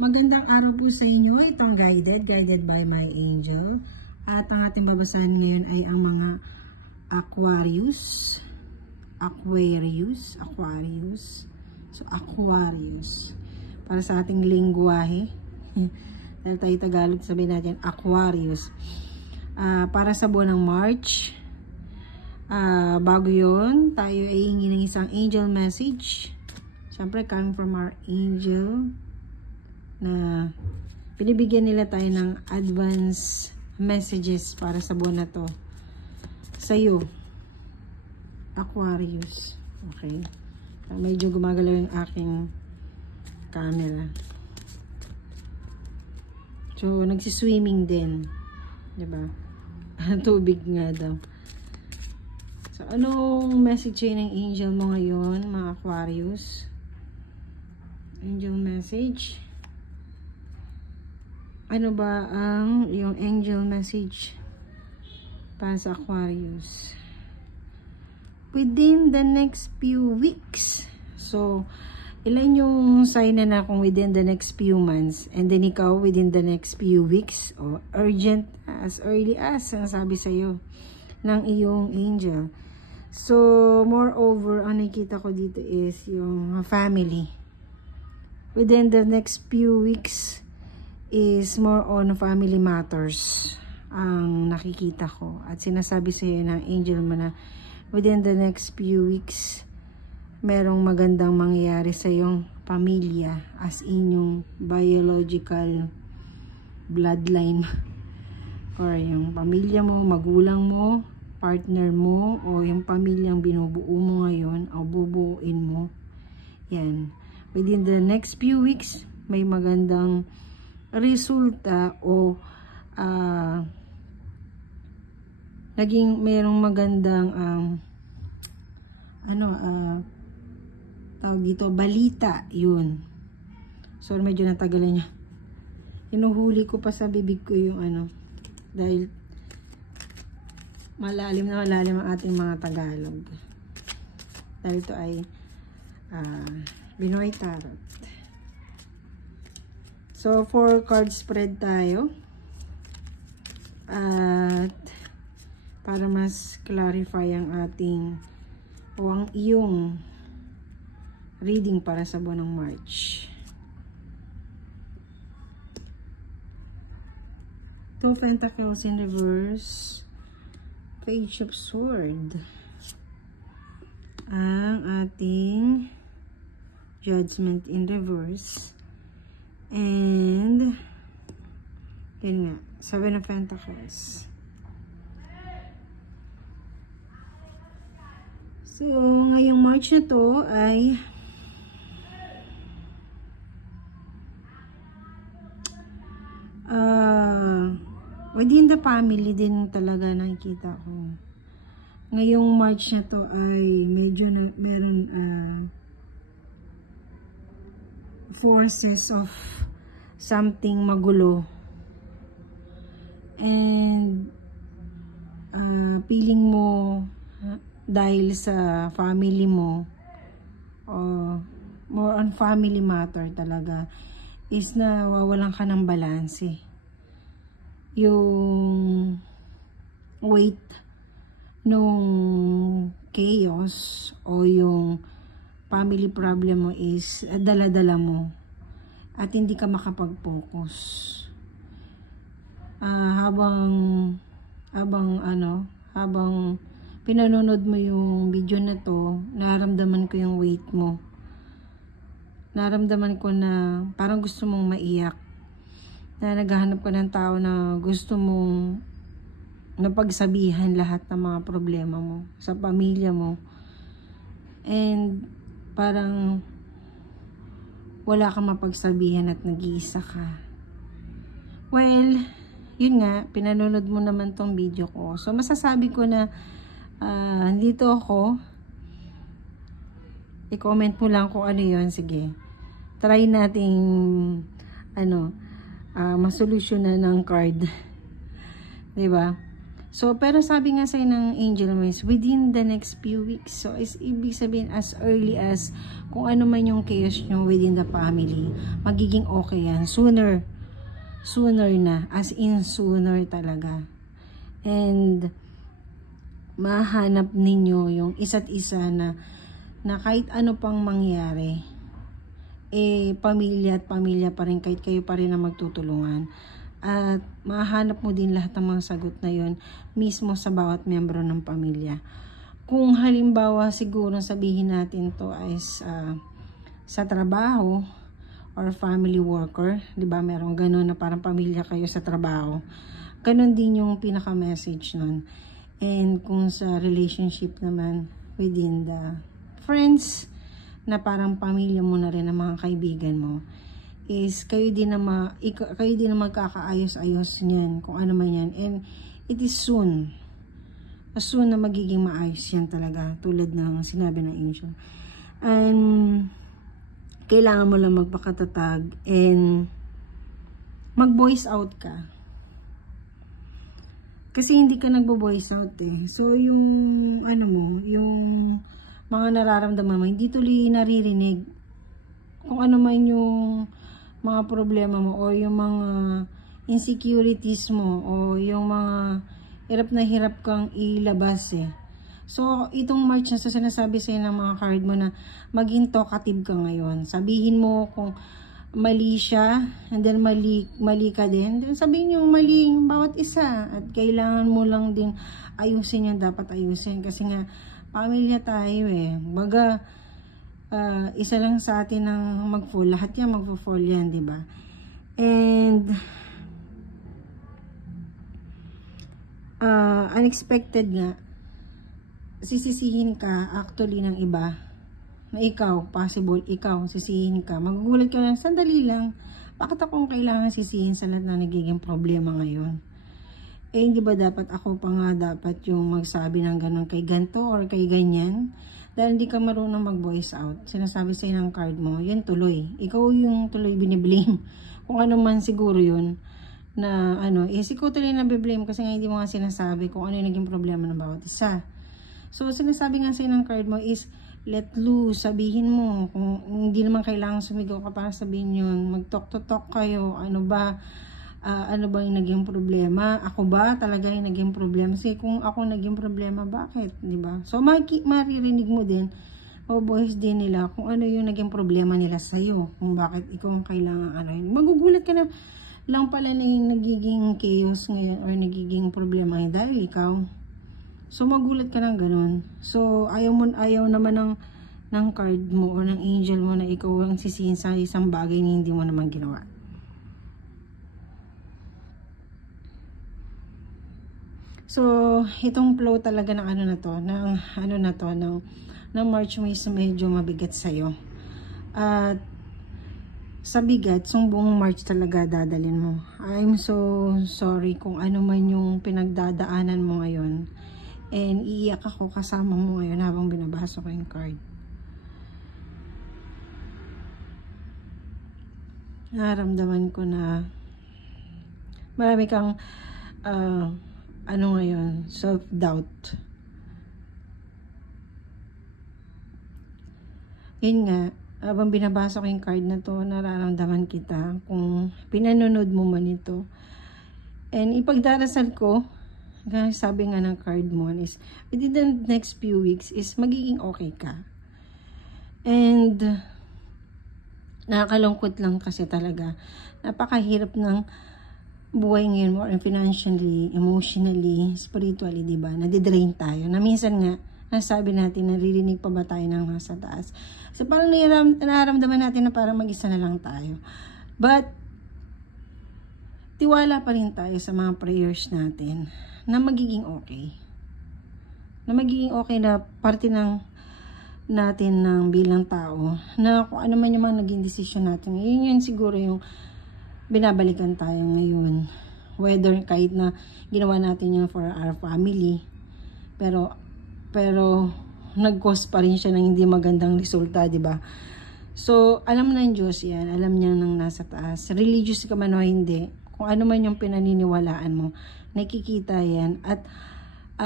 Magandang araw po sa inyo. Itong guided by my angel. At ang ating babasahin ngayon ay ang mga Aquarius. So, Aquarius. Para sa ating lingwahe. Dahil tayo Tagalog, sabihin natin Aquarius. Para sa buwan ng March. Bago yun, tayo ay hingi ng isang angel message. Siyempre, coming from our angel. Na binibigyan nila tayo ng advance messages para sa buwan na to sa'yo, Aquarius. Okay, medyo gumagalaw yung aking camera, so nagsiswimming din, diba? Tubig nga daw. So anong message ng angel mo ngayon, mga Aquarius? Angel message. Ano ba ang yung angel message para sa Aquarius within the next few weeks? So, ilan yung sign na kung within the next few months, and then ikaw within the next few weeks, o urgent as early as ang sabi sa'yo ng iyong angel. So, moreover, ang nakikita ko dito is yung family. Within the next few weeks is more on family matters ang nakikita ko. At sinasabi sa iyo ng angel mo na within the next few weeks, merong magandang mangyayari sa iyong pamilya, as in yung biological bloodline. Or yung pamilya mo, magulang mo, partner mo, o yung pamilyang binubuo mo ngayon, o bubuuin mo. Yan. Within the next few weeks, may magandang resulta o naging mayroong magandang tawag dito, balita, yun. So medyo natagalan niya. Inuhuli ko pa sa bibig ko yung dahil malalim na malalim ang ating mga Tagalog. Dahil ito ay Binoy Tarot. So, 4 card spread tayo. At para mas clarify ang ating o ang iyong reading para sa buwan ng March. 2 Pentacles in reverse. Page of Sword. Ang ating Judgment in reverse. And yun nga, 7 of Pentacles. So, ngayong March na to ay within the family din talaga nakikita ko. Ngayong March na to ay medyo na meron forces of something magulo, and feeling mo dahil sa family mo o more on family matter talaga is na wawalan ka ng balanse. Yung weight nung chaos o yung family problem mo is dala-dala mo at hindi ka makapag-focus. Habang pinanonood mo yung video na to, nararamdaman ko yung weight mo. Nararamdaman ko na parang gusto mong maiyak. Na naghahanap ka ng tao na gusto mong napagsabihan lahat ng mga problema mo sa pamilya mo. And parang wala kang mapagsabihan at nag-iisa ka. Well, yun nga, pinanonood mo naman tong video ko. So, masasabi ko na dito ako. I-comment mo lang kung ano yun. Sige. Try nating masolusyonan ng card. Diba? So, pero sabi nga sa'yo ng angel mo is within the next few weeks. So, is ibig sabihin as early as kung ano man yung chaos nyo within the family, magiging okay yan. Sooner na. As in, sooner talaga. And, mahanap ninyo yung isa't isa na kahit ano pang mangyari, pamilya at pamilya pa rin, kahit kayo pa rin na magtutulungan. At mahanap mo din lahat ng mga sagot na yon mismo sa bawat miyembro ng pamilya. Kung halimbawa siguro sabihin natin to as sa trabaho or family worker, 'di ba? Merong gano'n na parang pamilya kayo sa trabaho. Ganon din yung pinaka-message nun. And kung sa relationship naman within the friends, na parang pamilya mo na rin ang mga kaibigan mo, is kayo din na magkakaayos-ayos niyan, kung ano man yan. And it is soon. As soon na magiging maayos yan talaga, tulad ng sinabi ng angel. And kailangan mo lang magpakatatag and mag-voice out ka. Kasi hindi ka nagbo-voice out eh. So yung ano mo, yung mga nararamdaman mo, hindi tuloy naririnig. Kung ano man yung mga problema mo o yung mga insecurities mo o yung mga hirap na hirap kang ilabas eh. So, itong March na sinasabi sa'yo ng mga card mo na maging talkative ka ngayon. Sabihin mo kung mali siya and then mali ka din. Then sabihin yung mali yung bawat isa at kailangan mo lang din ayusin yung dapat ayusin. Kasi nga, pamilya tayo eh. Baga, isa lang sa atin ang mag-fall. Lahat yan mag-fall yan, di ba? And unexpected nga, sisisihin ka actually ng iba na ikaw, possible, ikaw, sisihin ka. Magugulat ka lang, sandali lang. Bakit akong kailangan sisihin sa lahat na nagiging problema ngayon? Eh, hindi ba dapat ako pa nga dapat yung magsabi ng ganun kay ganto or kay ganyan? Dahil hindi ka marunong mag-voice out. Sinasabi sa'yo ng card mo, yun tuloy. Ikaw yung tuloy biniblame. Kung ano man siguro yun, na ano, ikaw tuloy na biblame kasi nga hindi mo nga sinasabi kung ano yung naging problema ng bawat isa. So, sinasabi nga sa'yo ng card mo is, let loose, sabihin mo. Kung hindi naman kailangan sumigaw ka para sabihin yun, mag-talk to talk kayo, ano ba yung naging problema? Ako ba talaga yung naging problema? Kasi kung ako naging problema, bakit? Diba? So, maririnig mo din, o voice din nila, kung ano yung naging problema nila sa'yo. Kung bakit ikaw ang kailangan ano yun. Magugulat ka na lang pala na yung nagiging chaos ngayon or nagiging problema ngayon dahil ikaw. So, magulat ka ng ganun. So, ayaw naman ng card mo o ng angel mo na ikaw ang sisihin sa isang bagay na hindi mo naman ginawa. So, itong flow talaga ng ng March is medyo mabigat sa'yo. At sa bigat, buong March talaga dadalhin mo. I'm so sorry kung ano man yung pinagdadaanan mo ngayon. And iiyak ako kasama mo ngayon habang binabasa ko yung card. Naramdaman ko na marami kang ngayon, self-doubt. Yun nga, habang binabasa ko yung card na to, nararamdaman kita kung pinanonood mo man ito. And ipagdarasal ko, sabi nga ng card mo is, within the next few weeks is magiging okay ka. And nakakalungkot lang kasi talaga. Napakahirap ng buhay ngayon mo, financially, emotionally, spiritually, diba? Nadidrain tayo. Na minsan nga, nasabi natin, naririnig pa ba tayo ng nasa taas? So, parang nararamdaman natin na parang mag-isa na lang tayo. But, tiwala pa rin tayo sa mga prayers natin na magiging okay. Na magiging okay na parte ng natin ng bilang tao. Na kung ano man yung mga naging decision natin, yun siguro yung binabalikan tayo ngayon. Whether kahit na ginawa natin yun for our family, pero nag-cause pa rin siya ng hindi magandang resulta, di ba? So, alam na ng Diyos yan. Alam niya nang nasa taas. Religious ka man o hindi, Kung ano man yung pinaniniwalaan mo, nakikita yan. At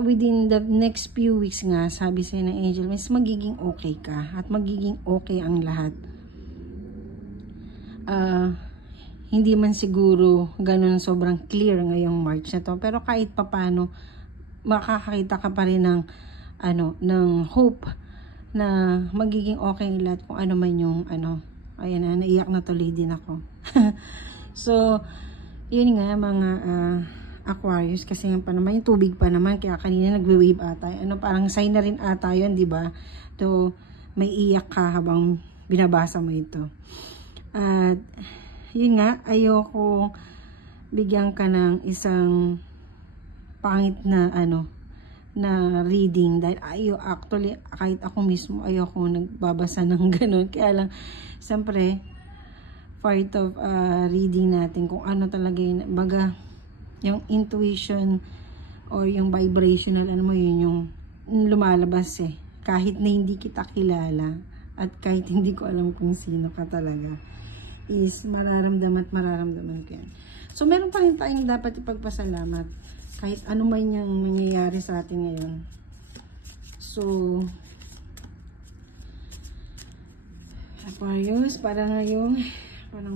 within the next few weeks nga, sabi sa'yo ng angel, mas magiging okay ka. At magiging okay ang lahat. Hindi man siguro ganun sobrang clear ngayong March na to. Pero kahit papano, makakakita ka pa rin ng, ng hope na magiging okay ang lahat kung ano man yung, ayan na, naiyak na tuloy din ako. So, yun nga mga Aquarius, kasi nga pa naman, yung tubig pa naman, kaya kanina nagwe-wave ata. Parang sign na rin ata yun, di ba? To, may iyak ka habang binabasa mo ito. At, yun nga, ayoko bigyan ka ng isang pangit na na reading dahil actually kahit ako mismo ayoko nagbabasa ng ganun, kaya lang siyempre part of reading natin kung ano talaga yun, baga yung intuition or yung vibrational, mo yun yung lumalabas kahit na hindi kita kilala at kahit hindi ko alam kung sino ka talaga, is mararamdaman ko yan. So meron pa rin tayong dapat ipagpasalamat kahit ano man yung nangyayari sa atin ngayon. So Aquarius, parang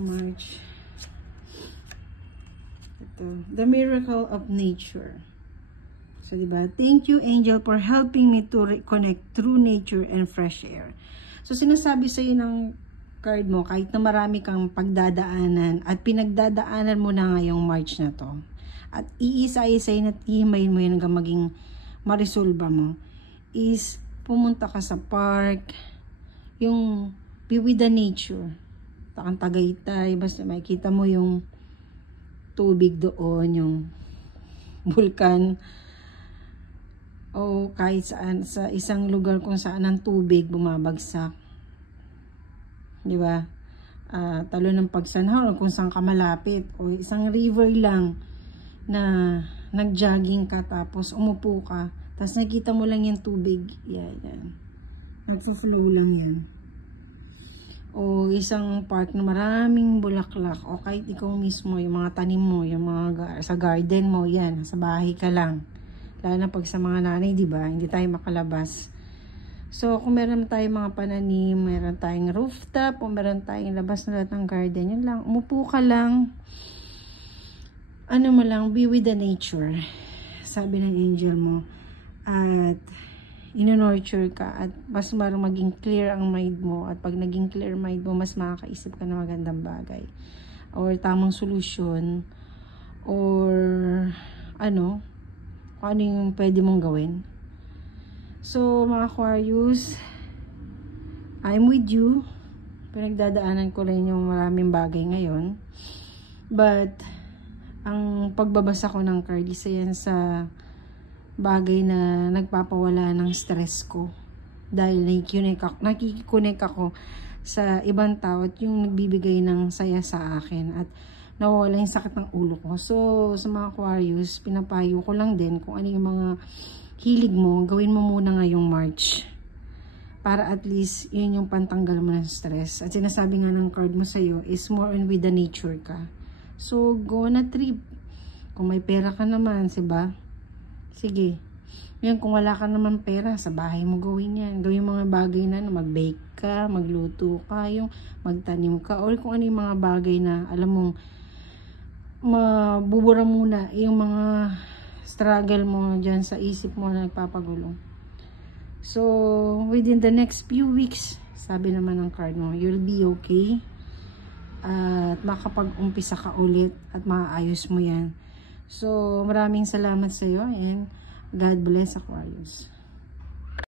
March, ito, the miracle of nature. So diba, thank you angel for helping me to reconnect through nature and fresh air. So sinasabi sa iyo ng card mo, kahit na marami kang pagdadaanan at pinagdadaanan mo na ngayong March na to, at iisa-isay na ihimayin mo yan hanggang maging marisolba mo, is pumunta ka sa park, yung be with the nature, takang Tagaytay, basta makikita mo yung tubig doon, yung bulkan, o kahit saan, sa isang lugar kung saan ang tubig bumabagsak. Di ba? Talo ng pagsanhaw kung saan ka malapit, o isang river lang na nag-jogging ka tapos umupo ka tapos nakita mo lang yung tubig, yan. Nagfo-flow lang yan. O isang park na maraming bulaklak, o kahit ikaw mismo yung mga tanim mo, yung mga sa garden mo, yan, sa bahay ka lang. Lalo na pag sa mga nanay, di ba? Hindi tayo makalabas. So, kung meron tayong mga pananim, meron tayong rooftop, o meron tayong labas na lahat ng garden, yun lang, umupo ka lang, mo lang, be with the nature, sabi ng angel mo, at ino-nurture ka, at mas marang maging clear ang mind mo, at pag naging clear mind mo, mas makakaisip ka ng magandang bagay, or tamang solusyon, or kung ano yung pwede mong gawin. So, mga Aquarius, I'm with you. Pinagdadaanan ko rin yung maraming bagay ngayon. But, ang pagbabasa ko ng card, isa yan sa bagay na nagpapawala ng stress ko. Dahil nakikikonek ako sa ibang tao at yung nagbibigay ng saya sa akin. At nawawala yung sakit ng ulo ko. So, sa mga Aquarius, pinapayo ko lang din kung ano yung mga hilig mo, gawin mo muna ngayong March. Para at least, yun yung pantanggal mo ng stress. At sinasabi nga ng card mo sa'yo is more on with the nature ka. So, go on a trip. Kung may pera ka naman, diba? Sige. Yan, kung wala ka naman pera, sa bahay mo gawin yan. Gawin mga bagay na mag-bake ka, magluto ka, yung magtanim ka, or kung ano yung mga bagay na, alam mong, mabubura muna yung mga struggle mo dyan sa isip mo na nagpapagulong. So, within the next few weeks, sabi naman ng card mo, you'll be okay. At makapag-umpisa ka ulit at maayos mo yan. So, maraming salamat sa iyo and God bless, Aquarius.